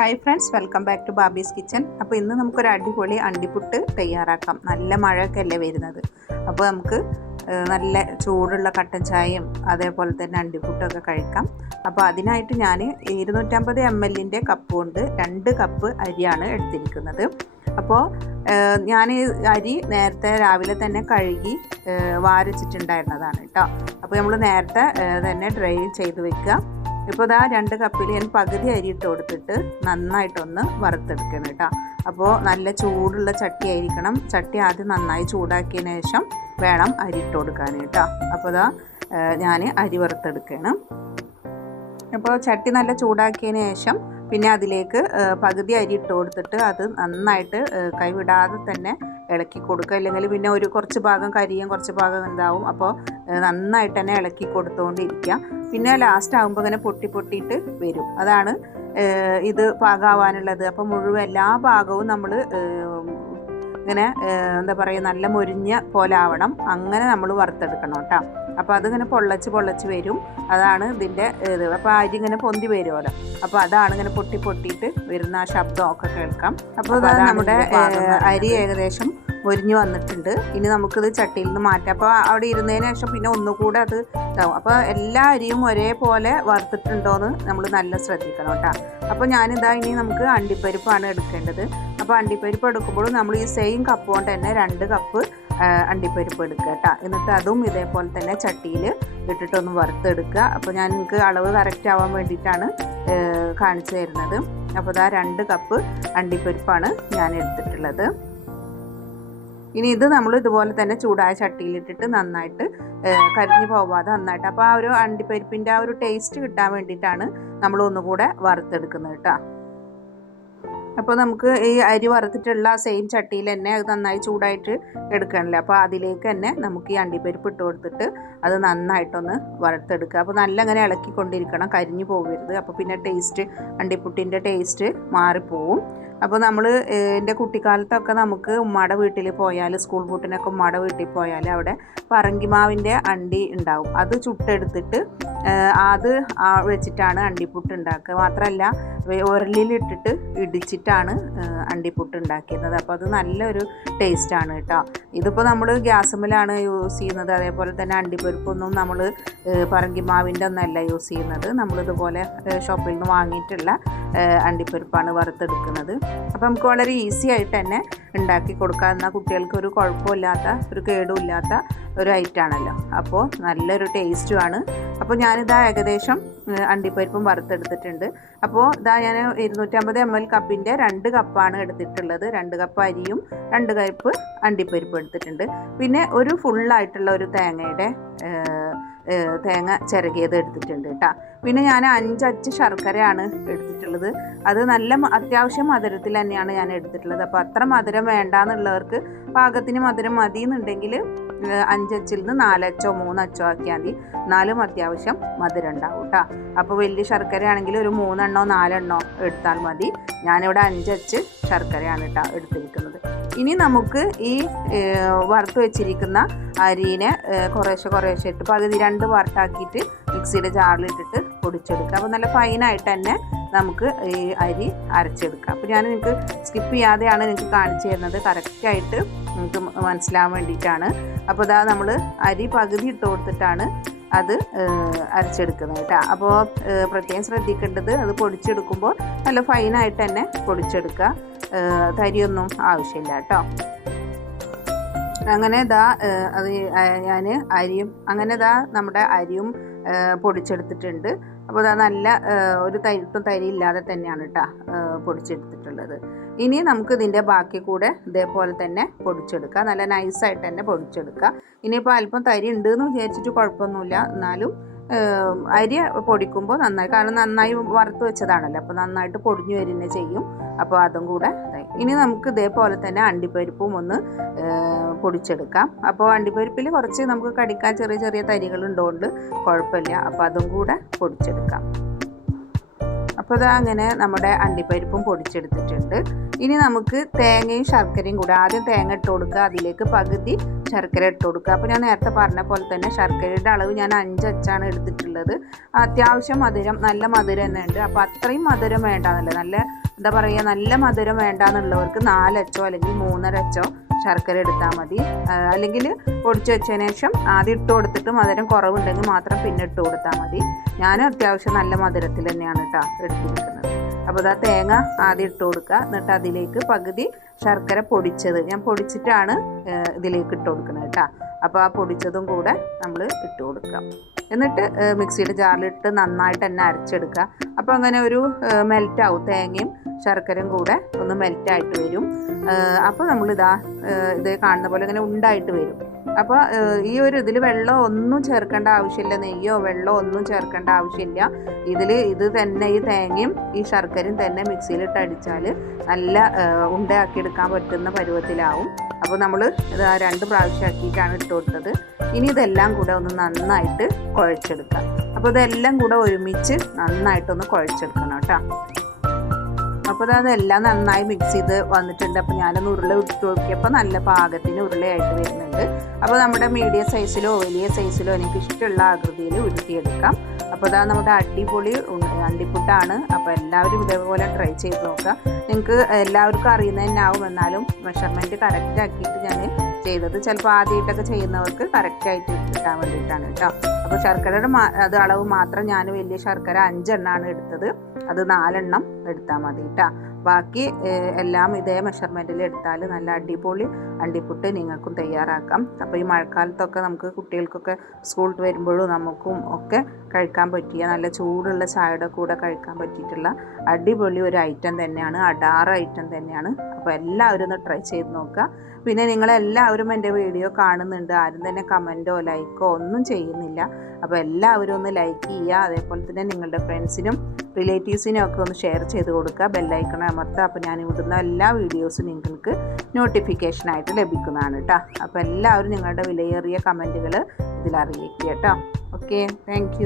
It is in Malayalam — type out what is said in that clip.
Hi friends welcome back to Babi's kitchen അപ്പോൾ ഇന്ന് നമുക്കൊരു അടിപൊളി അണ്ടിപ്പുട്ട് തയ്യാറാക്കാം. നല്ല മഴയൊക്കെ അല്ലേ വരുന്നത്. അപ്പോൾ നമുക്ക് നല്ല ചൂടുള്ള കട്ടൻ ചായയും അതേപോലെ തന്നെ അണ്ടിപ്പുട്ടൊക്കെ കഴിക്കാം. അപ്പോൾ അതിനായിട്ട് ഞാൻ ഇരുന്നൂറ്റമ്പത് എം എല്ലിന്റെ കപ്പ് കൊണ്ട് രണ്ട് കപ്പ് അരിയാണ് എടുത്തിരിക്കുന്നത്. അപ്പോൾ ഞാൻ അരി നേരത്തെ രാവിലെ തന്നെ കഴുകി വാരിച്ചിട്ടുണ്ടായിരുന്നതാണ് കേട്ടോ. അപ്പോൾ നമ്മൾ നേരത്തെ തന്നെ ഡ്രൈ ചെയ്ത് വെക്കുക. ഇപ്പോൾ ഇതാ രണ്ട് കപ്പിൽ ഞാൻ പകുതി അരി ഇട്ട് കൊടുത്തിട്ട് നന്നായിട്ടൊന്ന് വറുത്തെടുക്കണം കേട്ടോ. അപ്പോൾ നല്ല ചൂടുള്ള ചട്ടി ആയിരിക്കണം. ചട്ടി ആദ്യം നന്നായി ചൂടാക്കിയതിന് ശേഷം വേണം അരി ഇട്ട് കൊടുക്കാൻ കേട്ടോ. അപ്പോൾ ഇതാ ഞാൻ അരി വറുത്തെടുക്കണം. അപ്പോൾ ചട്ടി നല്ല ചൂടാക്കിയതിന് ശേഷം പിന്നെ അതിലേക്ക് പകുതി അരി ഇട്ട് കൊടുത്തിട്ട് അത് നന്നായിട്ട് കൈവിടാതെ തന്നെ ഇളക്കി കൊടുക്കുക. അല്ലെങ്കിൽ പിന്നെ ഒരു കുറച്ച് ഭാഗം കരിയും കുറച്ച് ഭാഗം എന്താവും. അപ്പോൾ നന്നായിട്ട് തന്നെ ഇളക്കി കൊടുത്തുകൊണ്ടിരിക്കുക. പിന്നെ ലാസ്റ്റ് ആകുമ്പോൾ ഇങ്ങനെ പൊട്ടി പൊട്ടിയിട്ട് വരും. അതാണ് ഇത് പാകാവാനുള്ളത്. അപ്പോൾ മുഴുവൻ എല്ലാ ഭാഗവും നമ്മൾ ഇങ്ങനെ എന്താ പറയുക നല്ല മൊരിഞ്ഞ പോലെ ആവണം. അങ്ങനെ നമ്മൾ വറുത്തെടുക്കണം കേട്ടോ. അപ്പോൾ അതിങ്ങനെ പൊള്ളച്ച് പൊള്ളച്ച് വരും. അതാണ് ഇതിന്റെ ഇത്. അപ്പോൾ അരി ഇങ്ങനെ പൊന്തി വരുമല്ലോ അപ്പോൾ അതാണ് ഇങ്ങനെ പൊട്ടി പൊട്ടിയിട്ട് വരുന്ന ആ ശബ്ദമൊക്കെ കേൾക്കാം. അപ്പോൾ നമ്മുടെ അരി ഏകദേശം മൊരിഞ്ഞു വന്നിട്ടുണ്ട്. ഇനി നമുക്കിത് ചട്ടിയിൽ നിന്ന് മാറ്റാം. അപ്പോൾ അവിടെ ഇരുന്നതിന് ശേഷം പിന്നെ ഒന്നുകൂടെ അത് ഇതാവും. അപ്പോൾ എല്ലാ അരിയും ഒരേപോലെ വറുത്തിട്ടുണ്ടോയെന്ന് നമ്മൾ നല്ല ശ്രദ്ധിക്കണം കേട്ടോ. അപ്പോൾ ഞാനിതാ ഇനി നമുക്ക് അണ്ടിപ്പരിപ്പാണ് എടുക്കേണ്ടത്. അപ്പോൾ അണ്ടിപ്പരിപ്പ് എടുക്കുമ്പോൾ നമ്മൾ ഈ സെയിം കപ്പ് കൊണ്ട് തന്നെ രണ്ട് കപ്പ് അണ്ടിപ്പരിപ്പ് എടുക്കുക കേട്ടോ. എന്നിട്ട് അതും ഇതേപോലെ തന്നെ ചട്ടിയിൽ ഇട്ടിട്ടൊന്ന് വറുത്തെടുക്കുക. അപ്പോൾ ഞാൻ നിങ്ങൾക്ക് അളവ് കറക്റ്റ് ആവാൻ വേണ്ടിയിട്ടാണ് കാണിച്ചു തരുന്നത്. അപ്പോൾ ഇതാ രണ്ട് കപ്പ് അണ്ടിപ്പരിപ്പാണ് ഞാൻ എടുത്തിട്ടുള്ളത്. ഇനി ഇത് നമ്മൾ ഇതുപോലെ തന്നെ ചൂടായ ചട്ടിയിലിട്ടിട്ട് നന്നായിട്ട് കരിഞ്ഞു പോവാതെ നന്നായിട്ട്. അപ്പോൾ ആ ഒരു അണ്ടിപ്പരിപ്പിന്റെ ആ ഒരു ടേസ്റ്റ് കിട്ടാൻ വേണ്ടിയിട്ടാണ് നമ്മൾ ഒന്നുകൂടെ വറുത്തെടുക്കുന്നത് കേട്ടോ. അപ്പോൾ നമുക്ക് ഈ അരി വറുത്തിട്ടുള്ള സെയിം ചട്ടിയിൽ തന്നെ അത് നന്നായി ചൂടായിട്ട് എടുക്കണമല്ലോ അപ്പോൾ അതിലേക്ക് തന്നെ നമുക്ക് ഈ അണ്ടിപ്പരിപ്പ് ഇട്ട് കൊടുത്തിട്ട് അത് നന്നായിട്ടൊന്ന് വറുത്തെടുക്കുക. അപ്പോൾ നല്ല അങ്ങനെ ഇളക്കിക്കൊണ്ടിരിക്കണം കരിഞ്ഞു പോകരുത് അപ്പോൾ പിന്നെ ടേസ്റ്റ് അണ്ടിപ്പുട്ടിന്റെ ടേസ്റ്റ് മാറിപ്പോവും. അപ്പോൾ നമ്മൾ എന്റെ കുട്ടിക്കാലത്തൊക്കെ നമുക്ക് ഉമ്മയുടെ വീട്ടിൽ പോയാൽ സ്കൂൾ പൂട്ടിനൊക്കെ ഉമ്മയുടെ വീട്ടിൽ പോയാൽ അവിടെ പറങ്കിമാവിന്റെ അണ്ടി ഉണ്ടാവും. അത് ചുട്ടെടുത്തിട്ട് അത് വെച്ചിട്ടാണ് അണ്ടിപ്പുട്ട് ഉണ്ടാക്കുക. മാത്രമല്ല ഉരലിലിട്ടിട്ട് ഇടിച്ചിട്ടാണ് അണ്ടിപ്പുട്ട് ഉണ്ടാക്കിയിരുന്നത്. അപ്പോൾ അത് നല്ലൊരു ടേസ്റ്റാണ് കേട്ടോ. ഇതിപ്പോൾ നമ്മൾ ഗ്യാസമ്മിലാണ് യൂസ് ചെയ്യുന്നത്. അതേപോലെ തന്നെ അണ്ടിപ്പരിപ്പൊന്നും നമ്മൾ പറങ്കിമാവിന്റെ ഒന്നല്ല യൂസ് ചെയ്യുന്നത്. നമ്മളിതുപോലെ ഷോപ്പിൽ നിന്ന് വാങ്ങിയിട്ടുള്ള അണ്ടിപ്പരിപ്പാണ് വറുത്തെടുക്കുന്നത്. അപ്പോൾ നമുക്ക് വളരെ ഈസി ആയിട്ട് തന്നെ ഉണ്ടാക്കി കൊടുക്കാവുന്ന കുട്ടികൾക്ക് ഒരു കുഴപ്പമില്ലാത്ത ഒരു കേടുമില്ലാത്ത ഒരു ഐറ്റാണല്ലോ അപ്പോൾ നല്ലൊരു ടേസ്റ്റുമാണ് അപ്പോൾ ഞാനിതാ ഏകദേശം അണ്ടിപ്പരിപ്പും വറുത്തെടുത്തിട്ടുണ്ട്. അപ്പോൾ ഇതാ ഞാൻ ഇരുന്നൂറ്റമ്പത് എം എൽ കപ്പിന്റെ രണ്ട് കപ്പാണ് എടുത്തിട്ടുള്ളത്. രണ്ട് കപ്പ് അരിയും രണ്ട് കപ്പ് അണ്ടിപ്പരിപ്പ് എടുത്തിട്ടുണ്ട്. പിന്നെ ഒരു ഫുള്ളായിട്ടുള്ള ഒരു തേങ്ങയുടെ തേങ്ങ ചിരകിയത് എടുത്തിട്ടുണ്ട് കേട്ടോ. പിന്നെ ഞാൻ അഞ്ചച്ച് ശർക്കരയാണ് എടുത്തിട്ടുള്ളത്. അത് നല്ല അത്യാവശ്യം മധുരത്തിൽ തന്നെയാണ് ഞാൻ എടുത്തിട്ടുള്ളത്. അപ്പോൾ അത്ര മധുരം വേണ്ട എന്നുള്ളവർക്ക് പാകത്തിന് മധുരം മതി എന്നുണ്ടെങ്കിൽ അഞ്ചച്ചിൽ നിന്ന് നാലച്ചോ മൂന്നച്ചോ ആക്കിയാൽ മതി. നാലും അത്യാവശ്യം മധുരം ഉണ്ടാവും കേട്ടോ. അപ്പോൾ വലിയ ശർക്കര ആണെങ്കിൽ ഒരു മൂന്നെണ്ണോ നാലെണ്ണോ എടുത്താൽ മതി. ഞാനിവിടെ അഞ്ചച്ച് ശർക്കരയാണ് കേട്ടോ എടുത്തിരിക്കുന്നത്. ഇനി നമുക്ക് ഈ വറുത്ത് വെച്ചിരിക്കുന്ന അരിനെ കുറേശ്ശെ കുറേശ്ശെ ഇട്ട് പകുതി രണ്ട് വറുത്താക്കിയിട്ട് മിക്സിയുടെ ജാറിലിട്ടിട്ട് പൊടിച്ചെടുക്കുക. അപ്പോൾ നല്ല ഫൈനായിട്ട് തന്നെ നമുക്ക് ഈ അരി അരച്ചെടുക്കാം. അപ്പോൾ ഞാൻ നിങ്ങൾക്ക് സ്കിപ്പ് ചെയ്യാതെയാണ് നിങ്ങൾക്ക് കാണിച്ചു തരുന്നത്. കറക്റ്റായിട്ട് നിങ്ങൾക്ക് മനസ്സിലാവാൻ വേണ്ടിയിട്ടാണ്. അപ്പോൾ ഇതാ നമ്മൾ അരി പകുതി ഇട്ട് കൊടുത്തിട്ടാണ് അത് അരച്ചെടുക്കുന്നത് കേട്ടോ. അപ്പോൾ പ്രത്യേകം ശ്രദ്ധിക്കേണ്ടത് അത് പൊടിച്ചെടുക്കുമ്പോൾ നല്ല ഫൈനായിട്ട് തന്നെ പൊടിച്ചെടുക്കുക. തരിയൊന്നും ആവശ്യമില്ല കേട്ടോ. അങ്ങനെ ഇതാ അത് ഞാൻ അരിയും അങ്ങനെ ഇതാ നമ്മുടെ അരിയും പൊടിച്ചെടുത്തിട്ടുണ്ട്. അപ്പോൾ ഇതാ നല്ല ഒരു തരിത്തും തരി ഇല്ലാതെ തന്നെയാണ് കേട്ടോ പൊടിച്ചെടുത്തിട്ടുള്ളത്. ഇനി നമുക്ക് ഇതിന്റെ ബാക്കി കൂടെ ഇതേപോലെ തന്നെ പൊടിച്ചെടുക്കാം. നല്ല നൈസായിട്ട് തന്നെ പൊടിച്ചെടുക്കുക ഇനിയിപ്പോൾ അല്പം തരി ഉണ്ട് എന്ന് വിചാരിച്ചിട്ട് കുഴപ്പമൊന്നുമില്ല. എന്നാലും അരി പൊടിക്കുമ്പോൾ നന്നായി കാരണം നന്നായി വറുത്ത് വെച്ചതാണല്ലോ അപ്പോൾ നന്നായിട്ട് പൊടിഞ്ഞു വരുന്ന ചെയ്യും. അപ്പോൾ അതും കൂടെ ഇനി നമുക്ക് ഇതേപോലെ തന്നെ അണ്ടിപ്പരിപ്പും ഒന്ന് പൊടിച്ചെടുക്കാം. അപ്പോൾ അണ്ടിപ്പരിപ്പിൽ കുറച്ച് നമുക്ക് കടിക്കാൻ ചെറിയ ചെറിയ തരികൾ ഉണ്ടോണ്ട് കുഴപ്പമില്ല. അപ്പോൾ അതും കൂടെ പൊടിച്ചെടുക്കാം. അപ്പോൾ ഇത് അങ്ങനെ നമ്മുടെ അണ്ടിപ്പരിപ്പും പൊടിച്ചെടുത്തിട്ടുണ്ട്. ഇനി നമുക്ക് തേങ്ങയും ശർക്കരയും കൂടെ ആദ്യം തേങ്ങ ഇട്ട് കൊടുക്കുക. അതിലേക്ക് പകുതി ശർക്കര ഇട്ട് കൊടുക്കുക. അപ്പോൾ ഞാൻ നേരത്തെ പറഞ്ഞ പോലെ തന്നെ ശർക്കരയുടെ അളവ് ഞാൻ അഞ്ച് അച്ചാണ് എടുത്തിട്ടുള്ളത്. അത്യാവശ്യം മധുരം നല്ല മധുരം തന്നെ ഉണ്ട്. അപ്പോൾ അത്രയും മധുരം വേണ്ടാന്നല്ല. നല്ല എന്താ പറയുക നല്ല മധുരം വേണ്ടാന്നുള്ളവർക്ക് നാലച്ചോ അല്ലെങ്കിൽ മൂന്നരച്ചോ ശർക്കര എടുത്താൽ മതി. അല്ലെങ്കിൽ പൊടിച്ച് വെച്ചതിന് ശേഷം ആദ്യം ഇട്ട് കൊടുത്തിട്ട് മധുരം കുറവുണ്ടെങ്കിൽ മാത്രം പിന്നെ ഇട്ട് കൊടുത്താൽ മതി. ഞാൻ അത്യാവശ്യം നല്ല മധുരത്തിൽ തന്നെയാണ് കേട്ടോ എടുത്തിരിക്കുന്നത് അപ്പോൾ ഇതാ തേങ്ങ ആദ്യം ഇട്ട് കൊടുക്കുക. എന്നിട്ട് അതിലേക്ക് പകുതി ശർക്കര പൊടിച്ചത്. ഞാൻ പൊടിച്ചിട്ടാണ് ഇതിലേക്ക് ഇട്ട് കൊടുക്കുന്നത് കേട്ടോ. അപ്പോൾ ആ പൊടിച്ചതും കൂടെ നമ്മൾ ഇട്ട് കൊടുക്കാം എന്നിട്ട് മിക്സിയുടെ ജാറിലിട്ട് നന്നായിട്ട് തന്നെ അരച്ചെടുക്കുക. അപ്പോൾ അങ്ങനെ ഒരു മെൽറ്റാവും തേങ്ങയും ശർക്കരയും കൂടെ ഒന്ന് മെൽറ്റായിട്ട് വരും. അപ്പോൾ നമ്മളിതാ ഇത് കാണുന്ന പോലെ ഇങ്ങനെ ഉണ്ടായിട്ട് വരും. അപ്പോൾ ഈ ഒരു ഇതിൽ വെള്ളം ഒന്നും ചേർക്കേണ്ട ആവശ്യമില്ല. നെയ്യോ വെള്ളമോ ഒന്നും ചേർക്കേണ്ട ആവശ്യമില്ല. ഇതിൽ ഇത് തന്നെ ഈ തേങ്ങയും ഈ ശർക്കരയും തന്നെ മിക്സിയിലിട്ട് അടിച്ചാൽ നല്ല ഉണ്ടയാക്കിയെടുക്കാൻ പറ്റുന്ന പരുവത്തിലാവും. അപ്പോൾ നമ്മൾ ഇത് രണ്ട് പ്രാവശ്യം ആക്കിയിട്ടാണ് ഇട്ട് കൊടുത്തത്. ഇനി ഇതെല്ലാം കൂടെ ഒന്ന് നന്നായിട്ട് കുഴച്ചെടുക്കാം. അപ്പോൾ ഇതെല്ലാം കൂടെ ഒരുമിച്ച് നന്നായിട്ടൊന്ന് കുഴച്ചെടുക്കണം കേട്ടോ. അപ്പോൾ അതെല്ലാം നന്നായി മിക്സ് ചെയ്ത് വന്നിട്ടുണ്ട്. അപ്പോൾ ഞാനൊന്ന് ഉരുള ഇട്ട് നോക്കിയപ്പോൾ നല്ല പാകത്തിന് ഉരുളയായിട്ട് വരുന്നുണ്ട്. അപ്പോൾ നമ്മുടെ മീഡിയം സൈസിലോ വലിയ സൈസിലോ എനിക്ക് ഇഷ്ടമുള്ള ആകൃതിയിൽ ഉരുട്ടിയെടുക്കാം. അപ്പോൾ അതാ നമ്മുടെ അടിപൊളി അണ്ടിപ്പുട്ടാണ്. അപ്പോൾ എല്ലാവരും ഇതേപോലെ ട്രൈ ചെയ്ത് നോക്കുക. നിങ്ങൾക്ക് എല്ലാവർക്കും അറിയുന്നത് തന്നെ ആവും. എന്നാലും മെഷർമെന്റ് കറക്റ്റ് ആക്കിയിട്ട് ഞാൻ ചെയ്തത് ചിലപ്പോൾ ആദ്യമായിട്ടൊക്കെ ചെയ്യുന്നവർക്ക് കറക്റ്റായിട്ട് കിട്ടാൻ വേണ്ടിയിട്ടാണ് കേട്ടോ. അപ്പോൾ ശർക്കരയുടെ അത് അളവ് മാത്രം ഞാൻ വലിയ ശർക്കര അഞ്ചെണ്ണമാണ് എടുത്തത്. അത് നാലെണ്ണം എടുത്താൽ മതി കേട്ടോ ബാക്കി എല്ലാം ഇതേ മെഷർമെന്റിൽ എടുത്താൽ നല്ല അടിപൊളി അണ്ടിപ്പുട്ട് നിങ്ങൾക്കും തയ്യാറാക്കാം. അപ്പോൾ ഈ മഴക്കാലത്തൊക്കെ നമുക്ക് കുട്ടികൾക്കൊക്കെ സ്കൂളിൽ വരുമ്പോഴും നമുക്കും ഒക്കെ കഴിക്കാൻ പറ്റിയ നല്ല ചൂടുള്ള ചായയുടെ കൂടെ കഴിക്കാൻ പറ്റിയിട്ടുള്ള അടിപൊളി ഒരു ഐറ്റം തന്നെയാണ് അടാറ് ഐറ്റം തന്നെയാണ്. അപ്പോൾ എല്ലാവരും ഒന്ന് ട്രൈ ചെയ്ത് നോക്കുക. പിന്നെ നിങ്ങളെല്ലാവരും എന്റെ വീഡിയോ കാണുന്നുണ്ട്. ആരും തന്നെ കമന്റോ ലൈക്കോ ഒന്നും ചെയ്യുന്നില്ല. അപ്പോൾ എല്ലാവരും ഒന്ന് ലൈക്ക് ചെയ്യുക. അതേപോലെ തന്നെ നിങ്ങളുടെ ഫ്രണ്ട്സിനും റിലേറ്റീവ്സിനും ഒക്കെ ഒന്ന് ഷെയർ ചെയ്ത് കൊടുക്കുക. ബെല്ലൈക്കൺ അമർത്തുക. അപ്പോൾ ഞാൻ ഇവിടുന്ന എല്ലാ വീഡിയോസും നിങ്ങൾക്ക് നോട്ടിഫിക്കേഷനായിട്ട് ലഭിക്കുന്നതാണ് കേട്ടോ അപ്പോൾ എല്ലാവരും നിങ്ങളുടെ വിലയേറിയ കമന്റുകൾ ഇതിൽ അറിയിക്കുക കേട്ടോ ഓക്കെ താങ്ക്